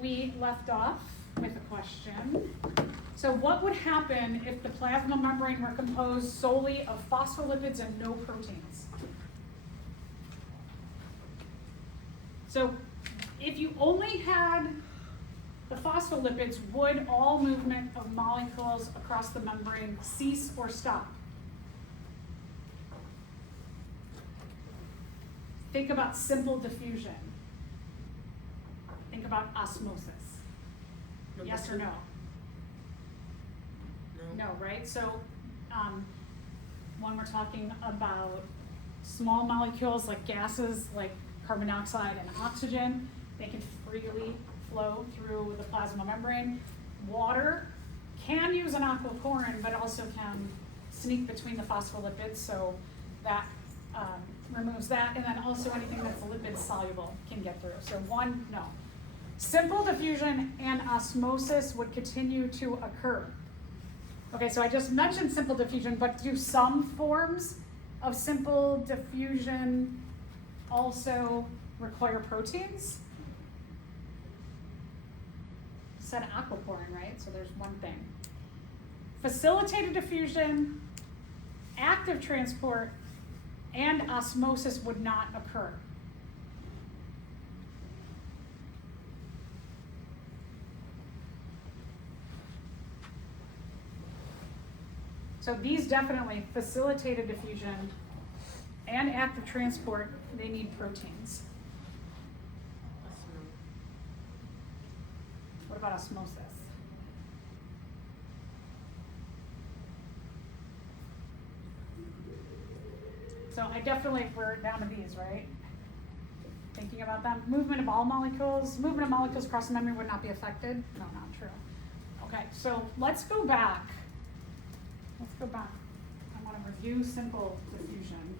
we left off with a question. So what would happen if the plasma membrane were composed solely of phospholipids and no proteins? So if you only had the phospholipids, would all movement of molecules across the membrane cease or stop? Think about simple diffusion. Think about osmosis. Yes or no? No, right? So when we're talking about small molecules like gases, like carbon dioxide and oxygen, they can freely flow through the plasma membrane. Water can use an aquaporin, but also can sneak between the phospholipids, so that removes that, and then also anything that's lipid soluble can get through. So one, no. Simple diffusion and osmosis would continue to occur. Okay, so I just mentioned simple diffusion, but do some forms of simple diffusion also require proteins? Said aquaporin, right? So there's one thing. Facilitated diffusion, active transport, and osmosis would not occur. So these definitely, facilitated diffusion and active transport, they need proteins. What about osmosis? So I definitely, we're down to these, right? Thinking about them. Movement of all molecules. Movement of molecules across the membrane would not be affected. No, not true. Okay, so let's go back. Let's go back. I want to review simple diffusion.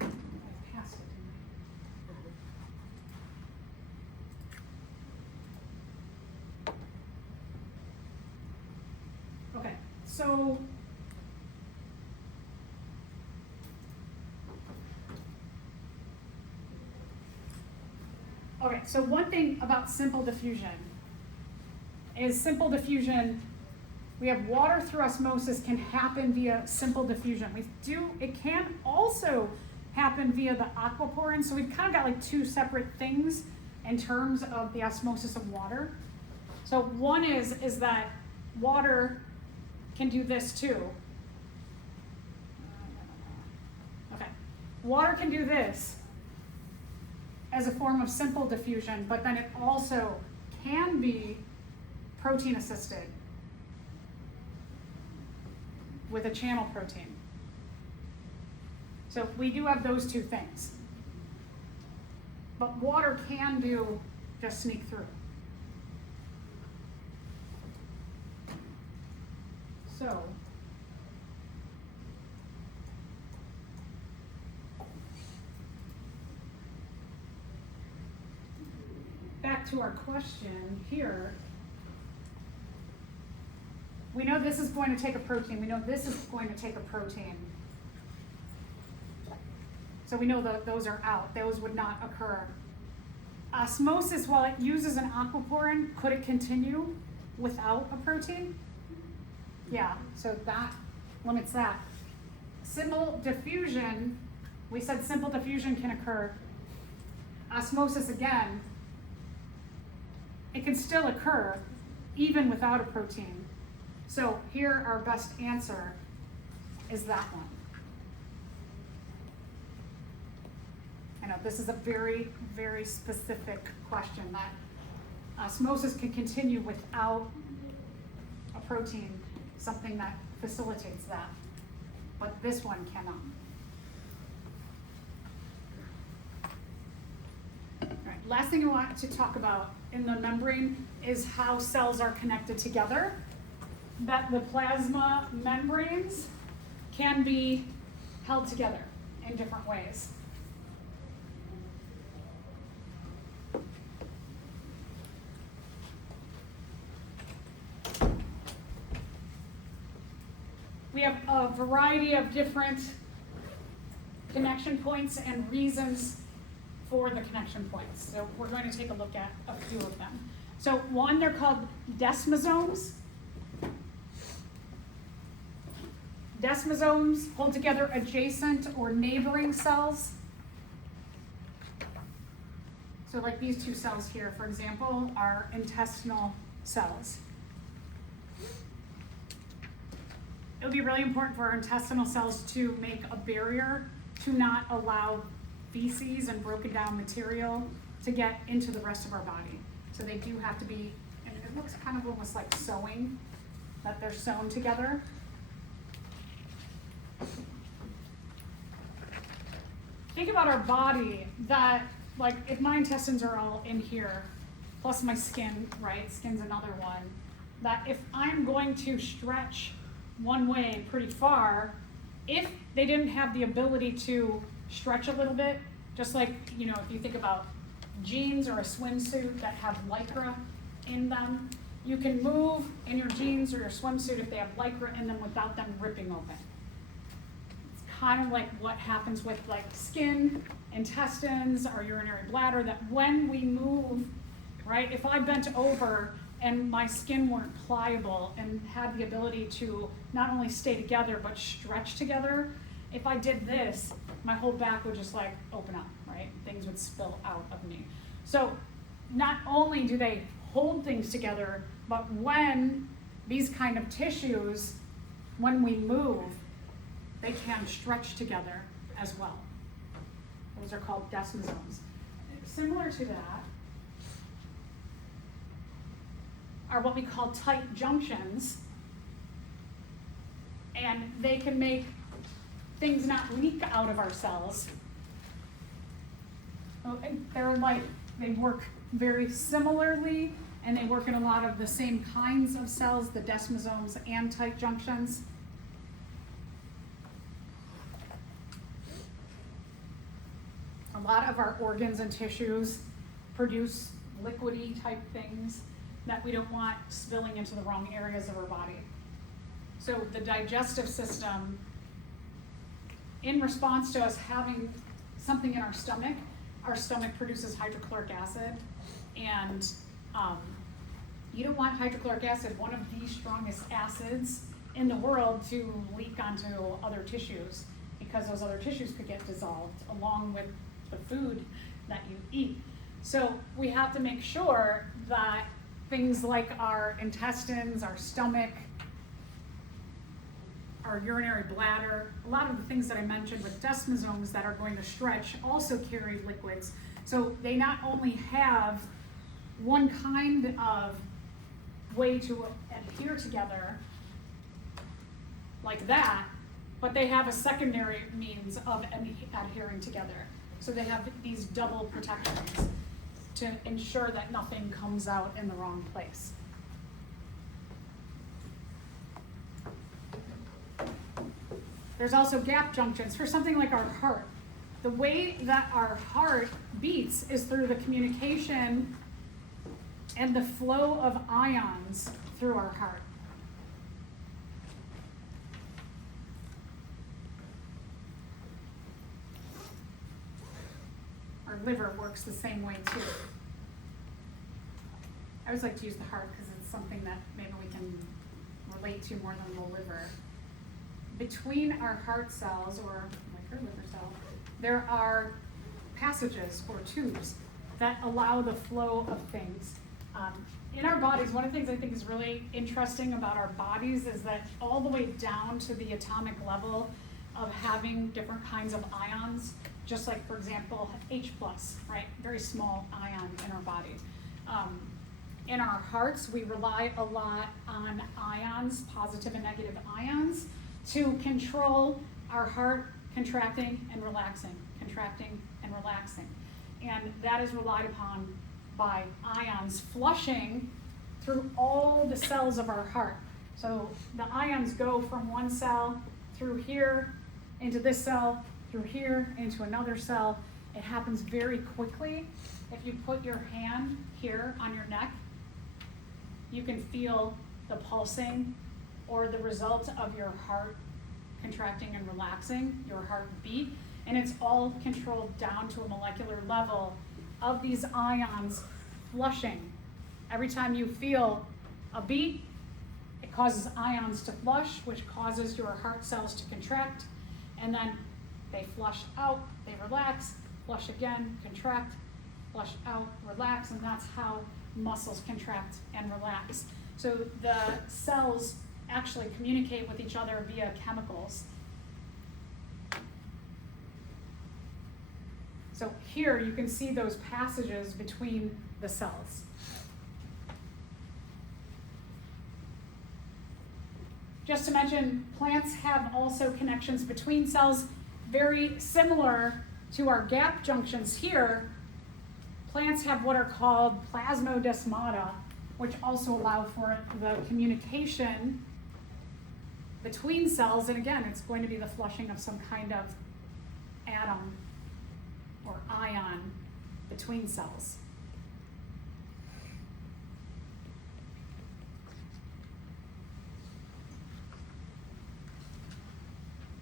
I passed it, didn't I? Okay, so one thing about simple diffusion is simple diffusion, we have water through osmosis can happen via simple diffusion. It can also happen via the aquaporin, so we've kind of got like two separate things in terms of the osmosis of water. So one is that water can do this too. Okay, water can do this as a form of simple diffusion, but then it also can be protein assisted with a channel protein. So we do have those two things. But water can just sneak through. So back to our question here. We know this is going to take a protein. We know this is going to take a protein. So we know that those are out. Those would not occur. Osmosis, while it uses an aquaporin, could it continue without a protein? Yeah, so that limits that. Simple diffusion, we said simple diffusion can occur. Osmosis, again, it can still occur even without a protein. So here our best answer is that one. I know this is a very, very specific question, that osmosis can continue without a protein, something that facilitates that, but this one cannot. All right, last thing I want to talk about in the membrane is how cells are connected together. That the plasma membranes can be held together in different ways. We have a variety of different connection points and reasons for the connection points. So we're going to take a look at a few of them. So one, they're called desmosomes. Desmosomes hold together adjacent or neighboring cells. So like these two cells here, for example, are intestinal cells. It would be really important for our intestinal cells to make a barrier to not allow feces and broken down material to get into the rest of our body. So they do have to be, and it looks kind of almost like sewing, that they're sewn together. Think about our body, that like if my intestines are all in here, plus my skin, right? Skin's another one. That if I'm going to stretch one way pretty far, if they didn't have the ability to stretch a little bit, just like, you know, if you think about jeans or a swimsuit that have Lycra in them, you can move in your jeans or your swimsuit if they have Lycra in them without them ripping open. It's kind of like what happens with like skin, intestines, our urinary bladder, that when we move, right, if I bent over and my skin weren't pliable and had the ability to not only stay together but stretch together, if I did this, my whole back would just like open up, right? Things would spill out of me. So not only do they hold things together, but when these kind of tissues, when we move, they can stretch together as well. Those are called desmosomes. Similar to that are what we call tight junctions, and they can make things not leak out of our cells. They're like, they work very similarly, and they work in a lot of the same kinds of cells, the desmosomes and tight junctions. A lot of our organs and tissues produce liquidy type things that we don't want spilling into the wrong areas of our body. So the digestive system, in response to us having something in our stomach produces hydrochloric acid, and you don't want hydrochloric acid, one of the strongest acids in the world, to leak onto other tissues, because those other tissues could get dissolved along with the food that you eat. So we have to make sure that things like our intestines, our stomach, our urinary bladder, a lot of the things that I mentioned with desmosomes that are going to stretch also carry liquids. So they not only have one kind of way to adhere together like that, but they have a secondary means of adhering together. So they have these double protections to ensure that nothing comes out in the wrong place. There's also gap junctions for something like our heart. The way that our heart beats is through the communication and the flow of ions through our heart. Our liver works the same way too. I always like to use the heart because it's something that maybe we can relate to more than the liver. Between our heart cells, or like our liver cell, there are passages or tubes that allow the flow of things. In our bodies, one of the things I think is really interesting about our bodies is that all the way down to the atomic level of having different kinds of ions, just like, for example, H+, right? Very small ion in our body. In our hearts, we rely a lot on ions, positive and negative ions, to control our heart contracting and relaxing, contracting and relaxing. And that is relied upon by ions flushing through all the cells of our heart. So the ions go from one cell through here into this cell, through here into another cell. It happens very quickly. If you put your hand here on your neck, you can feel the pulsing or the result of your heart contracting and relaxing, your heartbeat. And it's all controlled down to a molecular level of these ions flushing. Every time you feel a beat, it causes ions to flush, which causes your heart cells to contract, and then they flush out, they relax, flush again, contract, flush out, relax, and that's how muscles contract and relax. So the cells actually communicate with each other via chemicals. So here you can see those passages between the cells. Just to mention, plants have also connections between cells very similar to our gap junctions here. Plants have what are called plasmodesmata, which also allow for the communication between cells. And again, it's going to be the flushing of some kind of atom or ion between cells.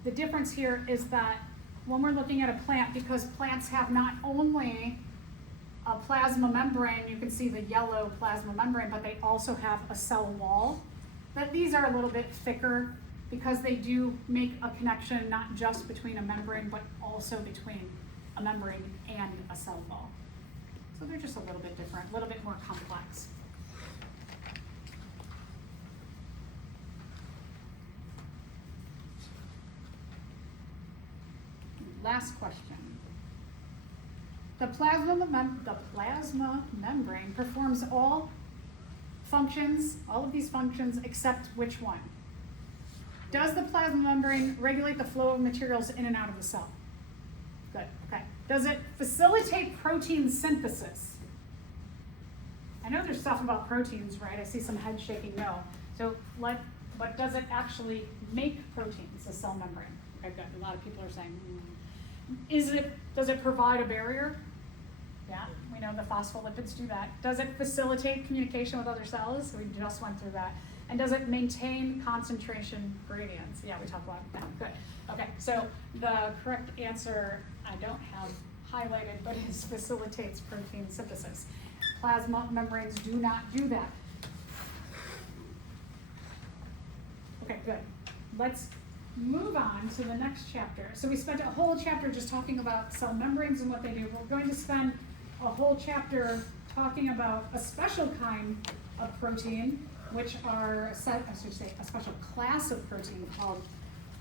The difference here is that when we're looking at a plant, because plants have not only a plasma membrane, you can see the yellow plasma membrane, but they also have a cell wall. But these are a little bit thicker because they do make a connection not just between a membrane, but also between a membrane and a cell wall. So they're just a little bit different, a little bit more complex. Last question. The plasma membrane performs all functions, all of these functions, except which one? Does the plasma membrane regulate the flow of materials in and out of the cell? Good, okay. Does it facilitate protein synthesis? I know there's stuff about proteins, right? I see some head shaking, no. So, but does it actually make proteins, the cell membrane? Okay, good. A lot of people are saying, does it provide a barrier? Yeah, we know the phospholipids do that. Does it facilitate communication with other cells? We just went through that. And does it maintain concentration gradients? Yeah, we talked about that. Good. Okay, so the correct answer I don't have highlighted, but it facilitates protein synthesis. Plasma membranes do not do that. Okay, good. Let's move on to the next chapter. So we spent a whole chapter just talking about cell membranes and what they do. We're going to spend a whole chapter talking about a special kind of protein, which are, I should say, a special class of protein called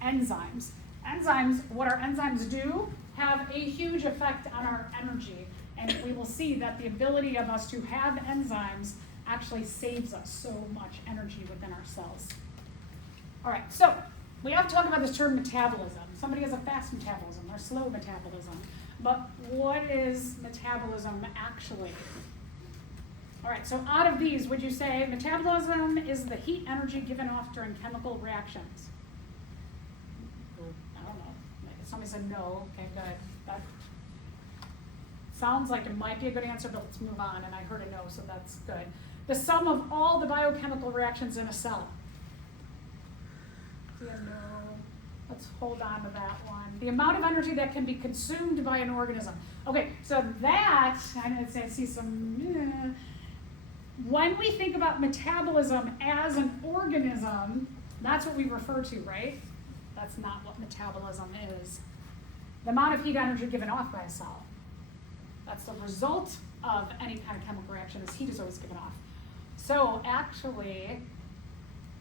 enzymes. Enzymes, what our enzymes do, have a huge effect on our energy. And we will see that the ability of us to have enzymes actually saves us so much energy within our cells. All right, so we have to talk about this term metabolism. Somebody has a fast metabolism or slow metabolism. But what is metabolism actually? All right, so out of these, would you say metabolism is the heat energy given off during chemical reactions? I don't know. Somebody said no. Okay, good. That sounds like it might be a good answer, but let's move on. And I heard a no, so that's good. The sum of all the biochemical reactions in a cell. Yeah, no. Let's hold on to that one. The amount of energy that can be consumed by an organism. Okay, so that, I see some, when we think about metabolism as an organism, that's what we refer to, right? That's not what metabolism is. The amount of heat energy given off by a cell. That's the result of any kind of chemical reaction, is heat is always given off. So actually,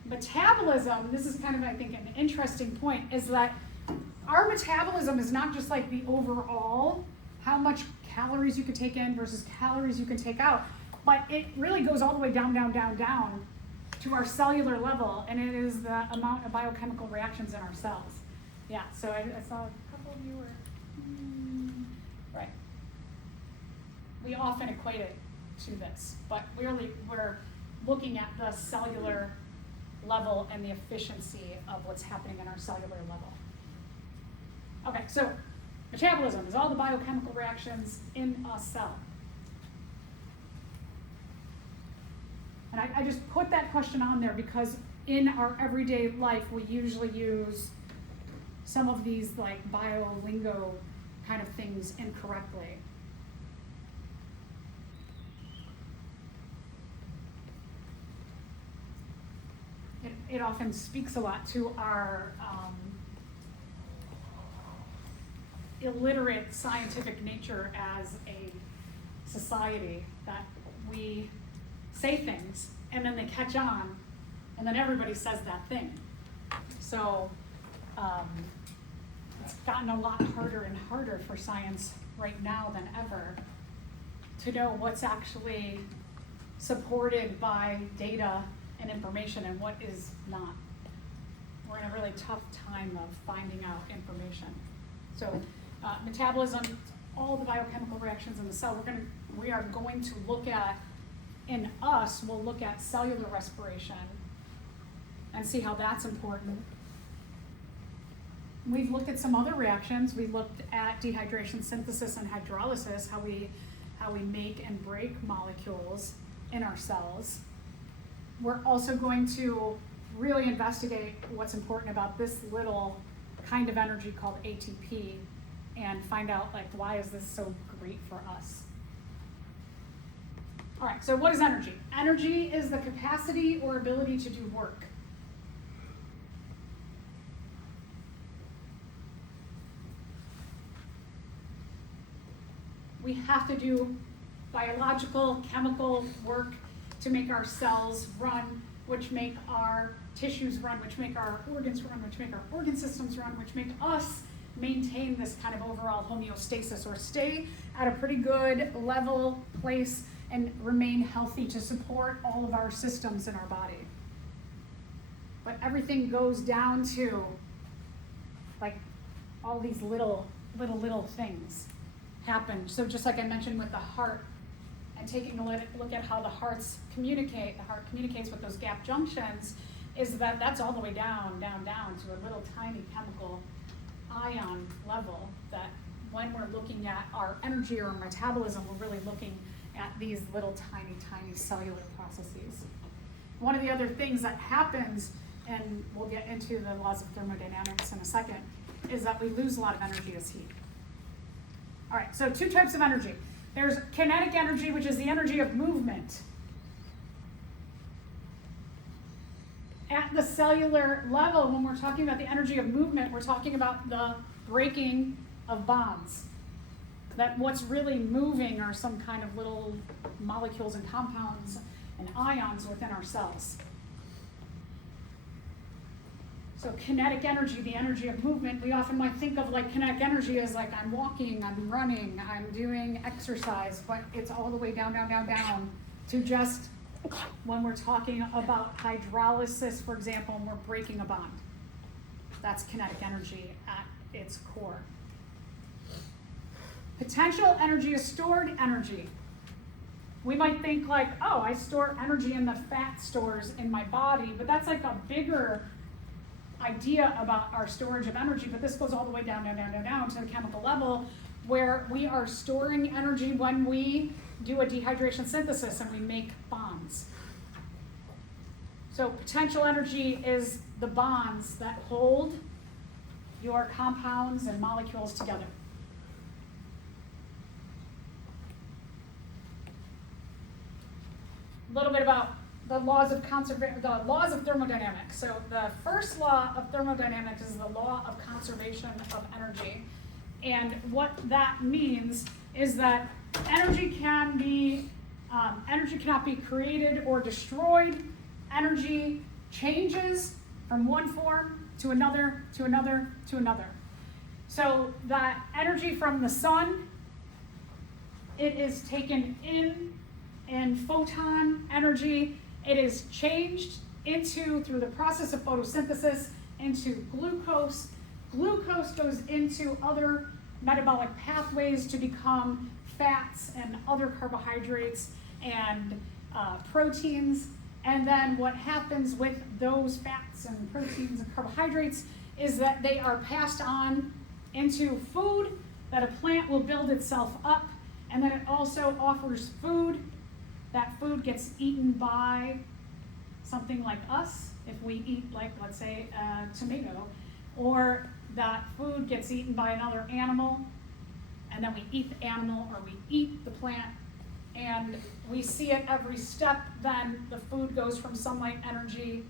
metabolism, this is kind of, I think, an interesting point, is that our metabolism is not just like the overall, how much calories you can take in versus calories you can take out, but it really goes all the way down, down, down, down to our cellular level, and it is the amount of biochemical reactions in our cells. Yeah, so I saw a couple of you were, right. We often equate it to this, but really we're looking at the cellular level and the efficiency of what's happening in our cellular level. Okay, so metabolism is all the biochemical reactions in a cell. And I just put that question on there because in our everyday life, we usually use some of these like bio lingo kind of things incorrectly. It often speaks a lot to our illiterate scientific nature as a society, that we say things and then they catch on and then everybody says that thing. So it's gotten a lot harder and harder for science right now than ever to know what's actually supported by data and information and what is not. We're in a really tough time of finding out information. So metabolism, all the biochemical reactions in the cell, we are going to look at, in us, we'll look at cellular respiration and see how that's important. We've looked at some other reactions. We looked at dehydration, synthesis, and hydrolysis, how we make and break molecules in our cells. We're also going to really investigate what's important about this little kind of energy called ATP and find out, like, why is this so great for us? All right, so what is energy? Energy is the capacity or ability to do work. We have to do biological, chemical work to make our cells run, which make our tissues run, which make our organs run, which make our organ systems run, which make us maintain this kind of overall homeostasis, or stay at a pretty good level place and remain healthy to support all of our systems in our body. But everything goes down to, like, all these little things happen. So just like I mentioned with the heart, and taking a look at how the hearts communicate, the heart communicates with those gap junctions, is that's all the way down to a little tiny chemical ion level, that when we're looking at our energy or metabolism, we're really looking at these little tiny cellular processes. One of the other things that happens, and we'll get into the laws of thermodynamics in a second, is that we lose a lot of energy as heat. All right, so two types of energy. There's kinetic energy, which is the energy of movement. At the cellular level, when we're talking about the energy of movement, we're talking about the breaking of bonds. That what's really moving are some kind of little molecules and compounds and ions within our cells. So kinetic energy, the energy of movement, we often might think of like kinetic energy as like I'm walking, I'm running, I'm doing exercise, but it's all the way down to just when we're talking about hydrolysis, for example, and we're breaking a bond. That's kinetic energy at its core. Potential energy is stored energy. We might think like, oh, I store energy in the fat stores in my body, but that's like a bigger idea about our storage of energy, but this goes all the way down to the chemical level, where we are storing energy when we do a dehydration synthesis and we make bonds. So potential energy is the bonds that hold your compounds and molecules together. A little bit about the laws of thermodynamics. So the first law of thermodynamics is the law of conservation of energy. And what that means is that energy cannot be created or destroyed. Energy changes from one form to another, to another, to another. So that energy from the sun, it is taken in photon energy. It is changed through the process of photosynthesis, into glucose. Glucose goes into other metabolic pathways to become fats and other carbohydrates and proteins. And then what happens with those fats and proteins and carbohydrates is that they are passed on into food, that a plant will build itself up, and then it also offers food. That food gets eaten by something like us, if we eat, like, let's say, a tomato, or that food gets eaten by another animal, and then we eat the animal or we eat the plant, and we see it every step. Then the food goes from sunlight energy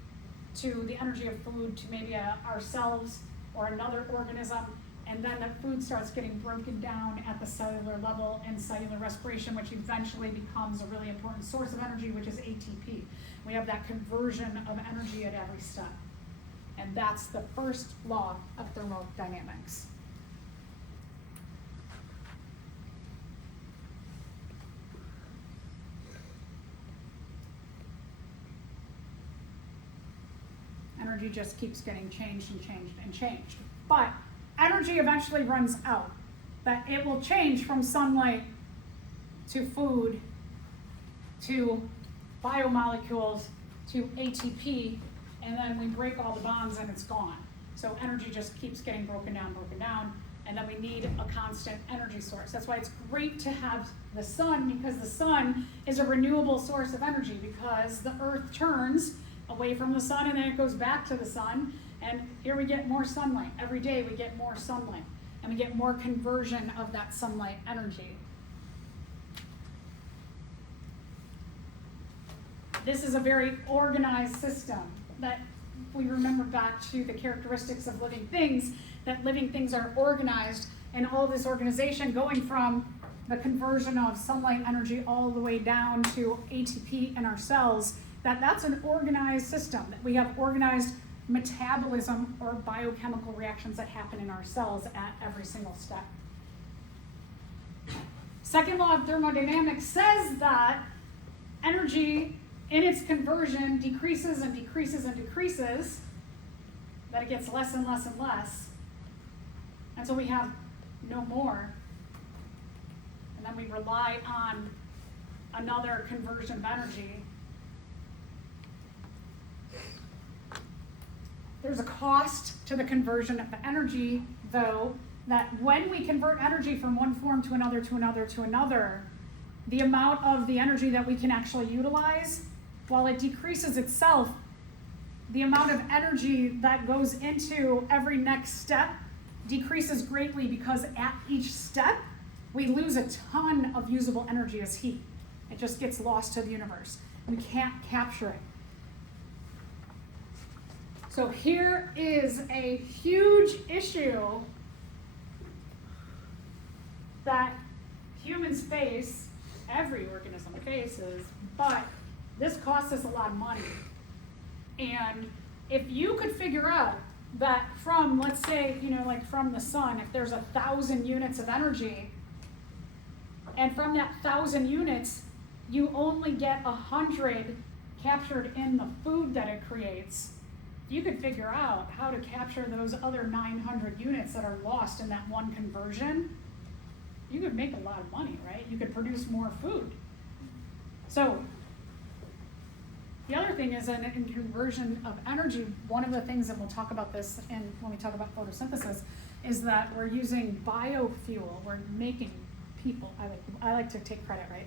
to the energy of food to maybe ourselves or another organism, and then the food starts getting broken down at the cellular level in cellular respiration, which eventually becomes a really important source of energy, which is ATP. We have that conversion of energy at every step. And that's the first law of thermodynamics. Energy just keeps getting changed and changed and changed. But energy eventually runs out. That it will change from sunlight to food to biomolecules to ATP, and then we break all the bonds and it's gone. So energy just keeps getting broken down, and then we need a constant energy source. That's why it's great to have the sun, because the sun is a renewable source of energy, because the earth turns away from the sun and then it goes back to the sun, and here we get more sunlight. Every day we get more sunlight, and we get more conversion of that sunlight energy. This is a very organized system that we remember back to the characteristics of living things, that living things are organized, and all this organization going from the conversion of sunlight energy all the way down to ATP in our cells, that's an organized system, that we have organized metabolism or biochemical reactions that happen in our cells at every single step. Second law of thermodynamics says that energy in its conversion decreases and decreases and decreases, that it gets less and less and less until we have no more. And then we rely on another conversion of energy. There's a cost to the conversion of energy, though, that when we convert energy from one form to another, to another, to another, the amount of the energy that we can actually utilize, while it decreases itself, the amount of energy that goes into every next step decreases greatly, because at each step, we lose a ton of usable energy as heat. It just gets lost to the universe. We can't capture it. So here is a huge issue that humans face, every organism faces, but this costs us a lot of money. And if you could figure out that from, let's say, like from the sun, if there's 1,000 units of energy, and from that 1,000 units, you only get 100 captured in the food that it creates, you could figure out how to capture those other 900 units that are lost in that one conversion. You could make a lot of money, right? You could produce more food. So the other thing is in conversion of energy, one of the things, and we'll talk about this when we talk about photosynthesis, is that we're using biofuel. We're making I like to take credit, right?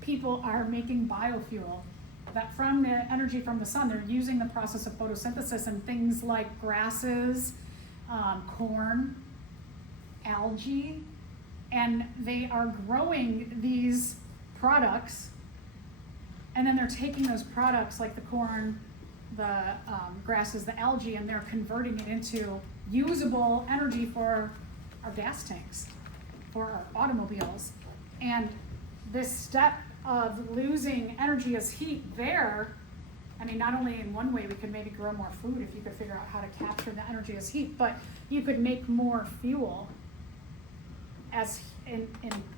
People are making biofuel that from the energy from the sun, they're using the process of photosynthesis and things like grasses, corn, algae, and they are growing these products, and then they're taking those products like the corn, the grasses, the algae, and they're converting it into usable energy for our gas tanks, for our automobiles. And this step of losing energy as heat there, I mean, not only in one way we could maybe grow more food if you could figure out how to capture the energy as heat, but you could make more fuel as in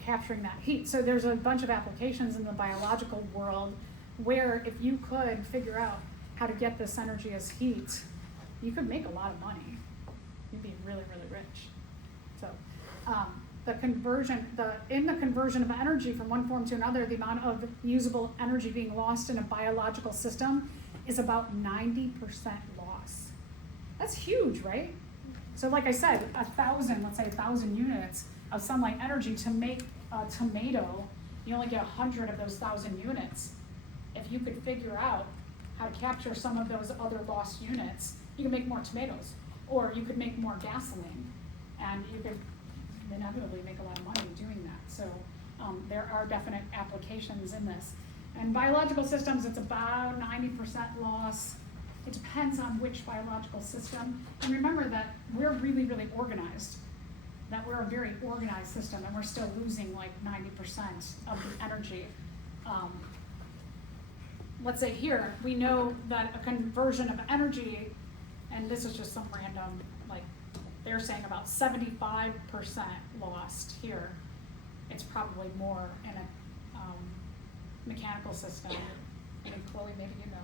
capturing that heat. So there's a bunch of applications in the biological world where if you could figure out how to get this energy as heat, you could make a lot of money. You'd be really, really rich. So in the conversion of energy from one form to another, the amount of usable energy being lost in a biological system is about 90% loss. That's huge, right? So like I said, 1,000 units of sunlight energy to make a tomato, you only get 100 of those 1,000 units. If you could figure out how to capture some of those other lost units, you can make more tomatoes, or you could make more gasoline, and you could inevitably make a lot of money doing that. So there are definite applications in this. And biological systems, it's about 90% loss. It depends on which biological system. And remember that we're really, really organized, that we're a very organized system, and we're still losing like 90% of the energy. Let's say here, we know that a conversion of energy, and this is just some random, like they're saying about 75% lost here. It's probably more in a mechanical system. And Chloe, maybe do you know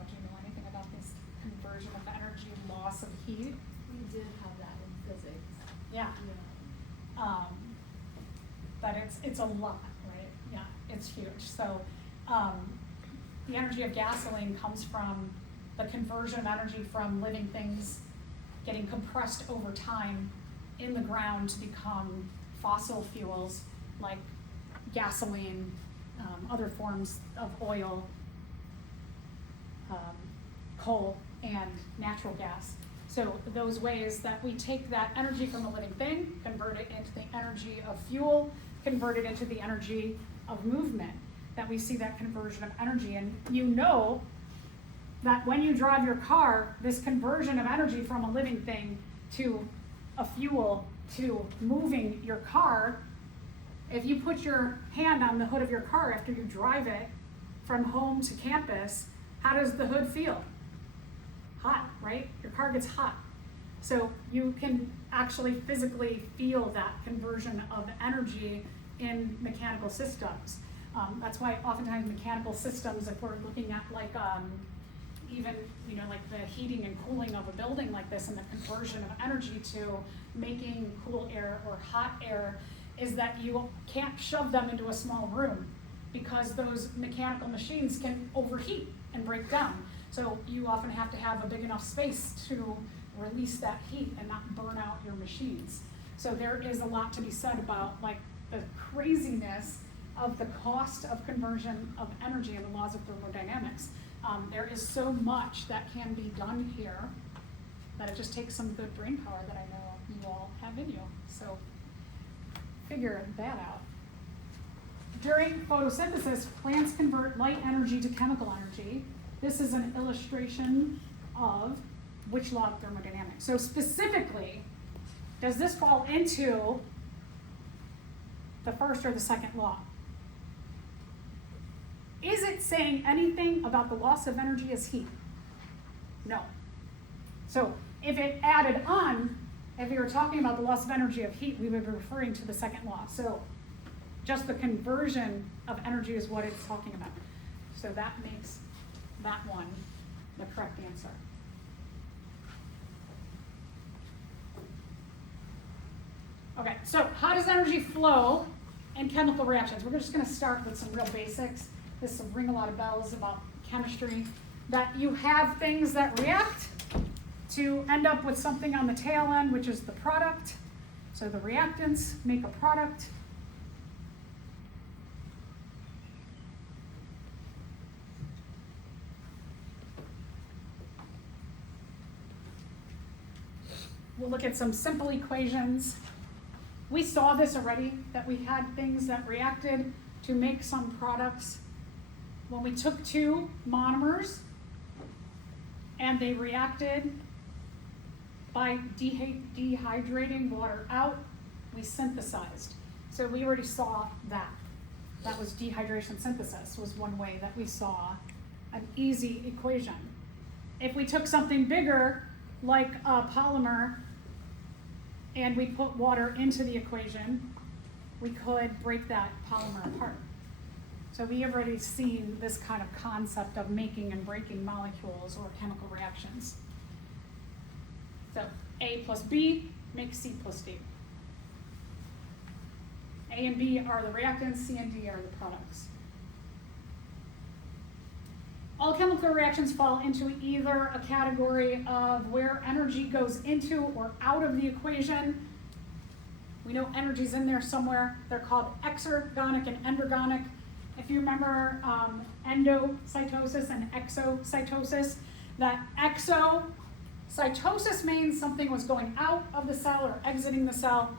anything about this conversion of energy, loss of heat? We did have that in physics. Yeah. But it's a lot, right? Yeah, it's huge. So the energy of gasoline comes from the conversion of energy from living things getting compressed over time in the ground to become fossil fuels like gasoline, other forms of oil, coal, and natural gas. So those ways that we take that energy from a living thing, convert it into the energy of fuel, convert it into the energy of movement, that we see that conversion of energy. And you know that when you drive your car, this conversion of energy from a living thing to a fuel to moving your car, if you put your hand on the hood of your car after you drive it from home to campus, how does the hood feel? Hot, right? Your car gets hot. So you can actually physically feel that conversion of energy in mechanical systems. That's why oftentimes mechanical systems, if we're looking at like even like the heating and cooling of a building like this and the conversion of energy to making cool air or hot air, is that you can't shove them into a small room because those mechanical machines can overheat and break down. So you often have to have a big enough space to release that heat and not burn out your machines. So there is a lot to be said about like the craziness of the cost of conversion of energy and the laws of thermodynamics. There is so much that can be done here that it just takes some good brain power that I know you all have in you. So figure that out. During photosynthesis, plants convert light energy to chemical energy. This is an illustration of which law of thermodynamics. So specifically, does this fall into the first or the second law? Is it saying anything about the loss of energy as heat? No. So if it added on, if we were talking about the loss of energy of heat, we would be referring to the second law. So just the conversion of energy is what it's talking about. So that makes that one the correct answer. Okay, so how does energy flow in chemical reactions? We're just going to start with some real basics. This will ring a lot of bells about chemistry. That you have things that react to end up with something on the tail end, which is the product. So the reactants make a product. We'll look at some simple equations. We saw this already, that we had things that reacted to make some products. When we took two monomers and they reacted by dehydrating water out, we synthesized. So we already saw that. That was dehydration synthesis, was one way that we saw an easy equation. If we took something bigger, like a polymer, and we put water into the equation, we could break that polymer apart. So we have already seen this kind of concept of making and breaking molecules or chemical reactions. So A plus B makes C plus D. A and B are the reactants, C and D are the products. All chemical reactions fall into either a category of where energy goes into or out of the equation. We know energy's in there somewhere. They're called exergonic and endergonic. If you remember endocytosis and exocytosis, that exocytosis means something was going out of the cell or exiting the cell.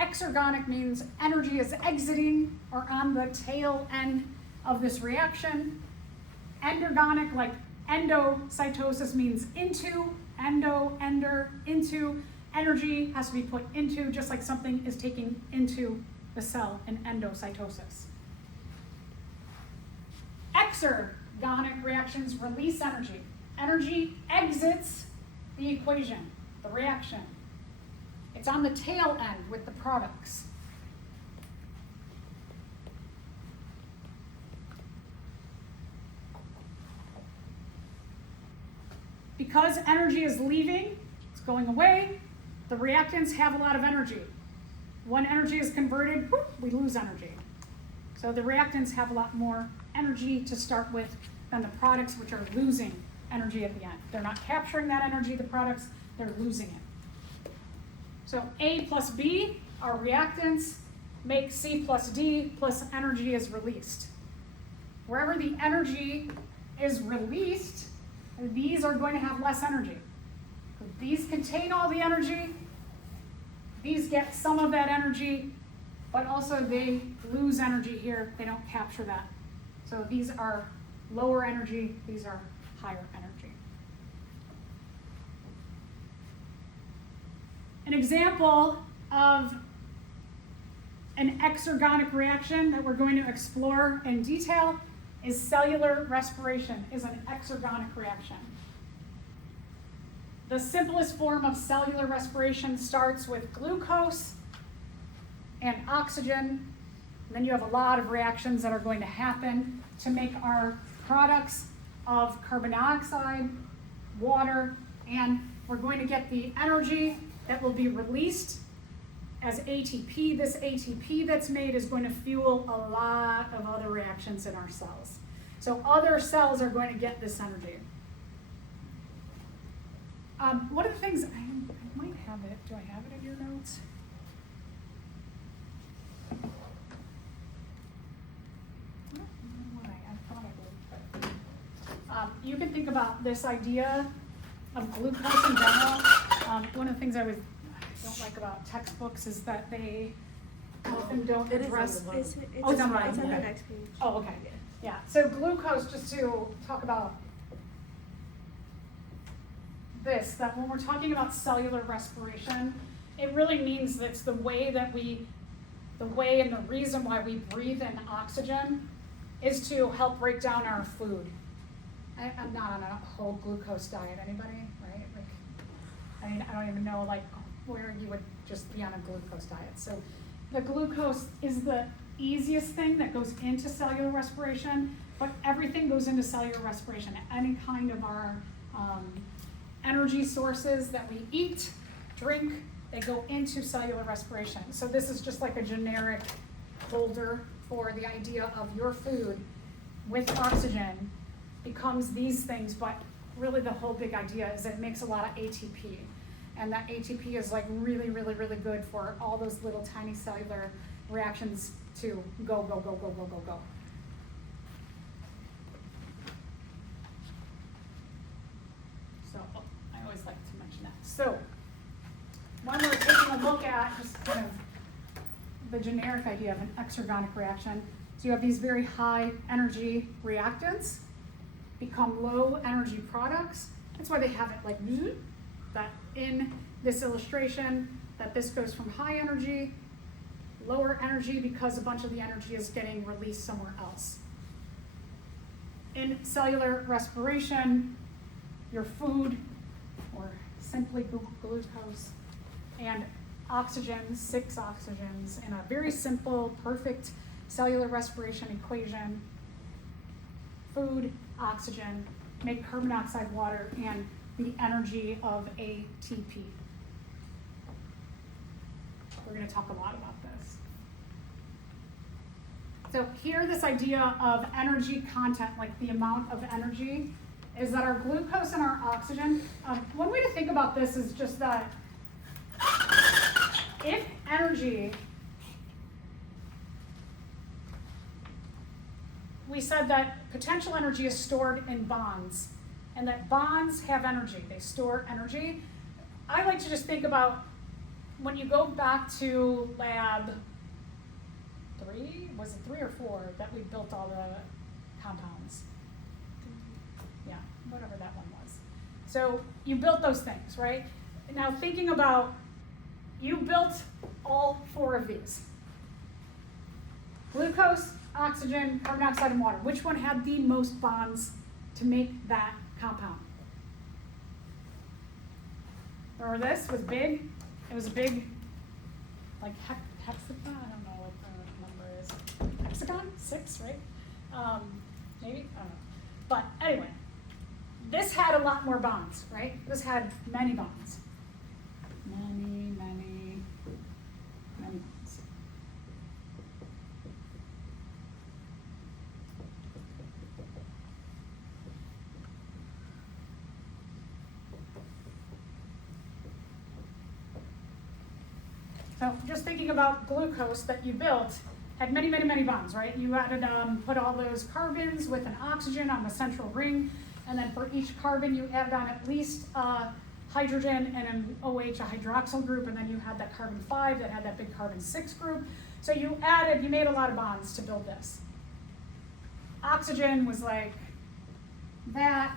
Exergonic means energy is exiting or on the tail end of this reaction. Endergonic, like endocytosis, means into, into. Energy has to be put into, just like something is taking into the cell in endocytosis. Exergonic reactions release energy. Energy exits the equation, the reaction. It's on the tail end with the products. Because energy is leaving, it's going away, the reactants have a lot of energy. When energy is converted, we lose energy. So the reactants have a lot more energy to start with than the products, which are losing energy at the end. They're not capturing that energy, the products, they're losing it. So A plus B, our reactants, make C plus D plus energy is released. Wherever the energy is released, these are going to have less energy. These contain all the energy, these get some of that energy, but also they lose energy here, they don't capture that. So these are lower energy, these are higher energy. An example of an exergonic reaction that we're going to explore in detail is cellular respiration, is an exergonic reaction. The simplest form of cellular respiration starts with glucose and oxygen. And then you have a lot of reactions that are going to happen to make our products of carbon dioxide, water, and we're going to get the energy that will be released as ATP. This ATP that's made is going to fuel a lot of other reactions in our cells. So other cells are going to get this energy. One of the things, I might have it, do I have it in your notes? I don't know why, I thought I would, but you can think about this idea of glucose in general. One of the things I don't like about textbooks is that they often don't address. It's on the next page. Oh, okay. Yeah. So glucose, just to talk about this, that when we're talking about cellular respiration, it really means that it's the way and the reason why we breathe in oxygen is to help break down our food. I'm not on a whole glucose diet, anybody, right? I don't even know where you would just be on a glucose diet. So the glucose is the easiest thing that goes into cellular respiration, but everything goes into cellular respiration. Any kind of our energy sources that we eat, drink, they go into cellular respiration. So this is just like a generic holder for the idea of your food with oxygen becomes these things, but really the whole big idea is it makes a lot of ATP. And that ATP is really, really, really good for all those little tiny cellular reactions to go. So I always like to mention that. So when we're taking a look at just kind of the generic idea of an exergonic reaction, so you have these very high energy reactants become low energy products. That's why they have it that in this illustration, that this goes from high energy, lower energy, because a bunch of the energy is getting released somewhere else. In cellular respiration, your food, or simply glucose, and oxygen, 6 oxygens, in a very simple, perfect cellular respiration equation. Food, oxygen, make carbon dioxide, water, and the energy of ATP. We're going to talk a lot about this. So here, this idea of energy content, like the amount of energy, is that our glucose and our oxygen, one way to think about this is just that if energy, we said that potential energy is stored in bonds, and that bonds have energy, they store energy. I like to just think about when you go back to lab 3, was it 3 or 4 that we built all the compounds? Yeah, whatever that one was. So you built those things, right? Now thinking about, you built all 4 of these. Glucose, oxygen, carbon dioxide, and water. Which one had the most bonds to make that compound? Remember this was big? It was a big, like hexagon, I don't know what the number is. Hexagon? 6, right? Maybe? I don't know. But anyway, this had a lot more bonds, right? This had many bonds. Many bonds. So just thinking about glucose that you built had many bonds, right? You added, put all those carbons with an oxygen on the central ring, and then for each carbon you added on at least hydrogen and an OH, a hydroxyl group, and then you had that carbon 5 that had that big carbon 6 group. So you made a lot of bonds to build this. Oxygen was like that.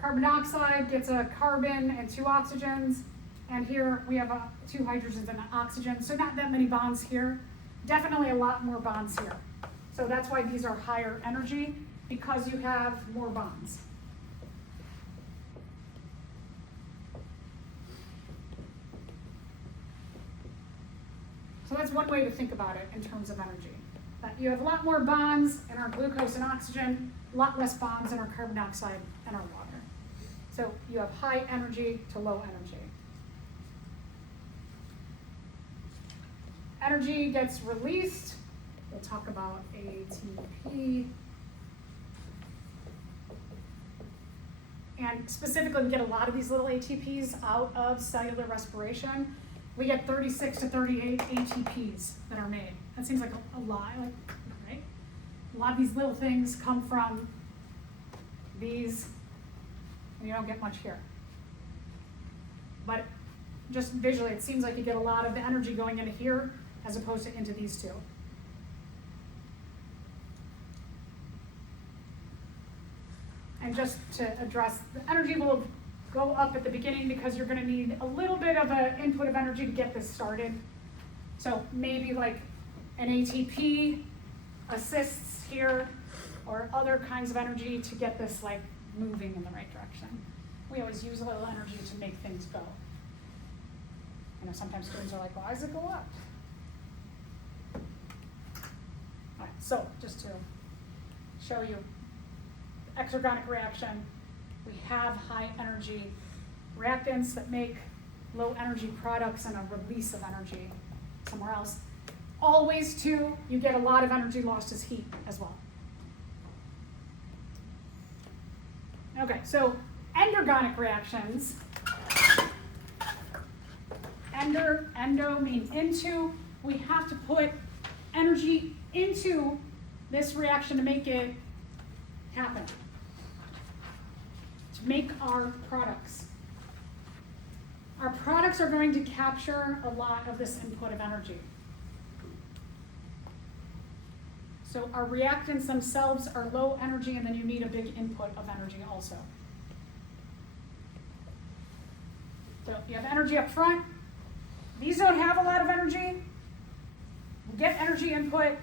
Carbon dioxide gets a carbon and 2 oxygens. And here we have 2 hydrogens and an oxygen, so not that many bonds here. Definitely a lot more bonds here. So that's why these are higher energy, because you have more bonds. So that's one way to think about it in terms of energy. That you have a lot more bonds in our glucose and oxygen, a lot less bonds in our carbon dioxide and our water. So you have high energy to low energy. Energy gets released. We'll talk about ATP. And specifically, we get a lot of these little ATPs out of cellular respiration. We get 36 to 38 ATPs that are made. That seems like a lot, right? A lot of these little things come from these, and you don't get much here. But just visually, it seems like you get a lot of the energy going into here as opposed to into these 2. And just to address, the energy will go up at the beginning because you're going to need a little bit of an input of energy to get this started. So maybe like an ATP assists here, or other kinds of energy to get this like moving in the right direction. We always use a little energy to make things go. You know, sometimes students are like, why does it go up? All right, so just to show you, exergonic reaction, we have high energy reactants that make low energy products and a release of energy somewhere else. Always too, you get a lot of energy lost as heat as well. Okay, so endergonic reactions, endo means into, we have to put energy into this reaction to make it happen, to make our products. Our products are going to capture a lot of this input of energy. So our reactants themselves are low energy, and then you need a big input of energy also. So you have energy up front. These don't have a lot of energy. We get energy input.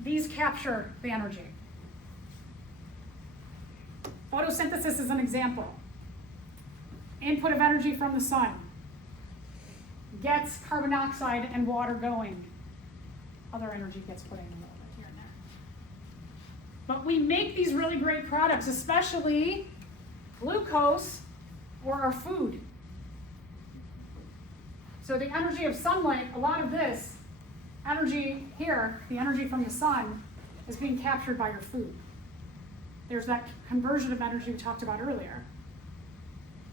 These capture the energy. Photosynthesis is an example. Input of energy from the sun gets carbon dioxide and water going. Other energy gets put in a little bit here and there. But we make these really great products, especially glucose or our food. So the energy of sunlight, a lot of this energy here, the energy from the sun, is being captured by your food. There's that conversion of energy we talked about earlier.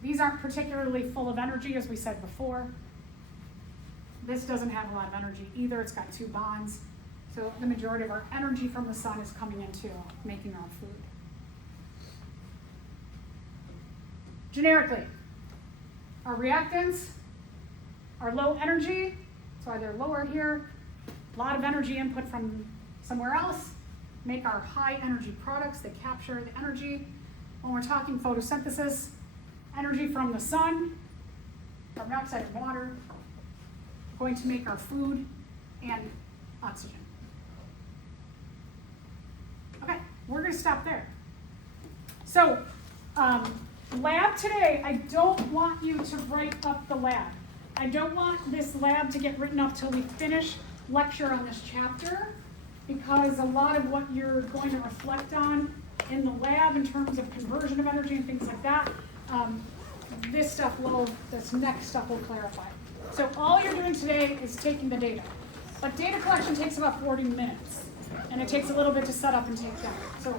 These aren't particularly full of energy, as we said before. This doesn't have a lot of energy either. It's got 2 bonds. So the majority of our energy from the sun is coming into making our food. Generically, our reactants are low energy, so either lower here, a lot of energy input from somewhere else, make our high energy products that capture the energy. When we're talking photosynthesis, energy from the sun, carbon dioxide and water, going to make our food and oxygen. Okay, we're going to stop there. So, lab today, I don't want you to write up the lab. I don't want this lab to get written up till we finish lecture on this chapter, because a lot of what you're going to reflect on in the lab in terms of conversion of energy and things like that, this next stuff will clarify. So all you're doing today is taking the data. But data collection takes about 40 minutes, and it takes a little bit to set up and take down. So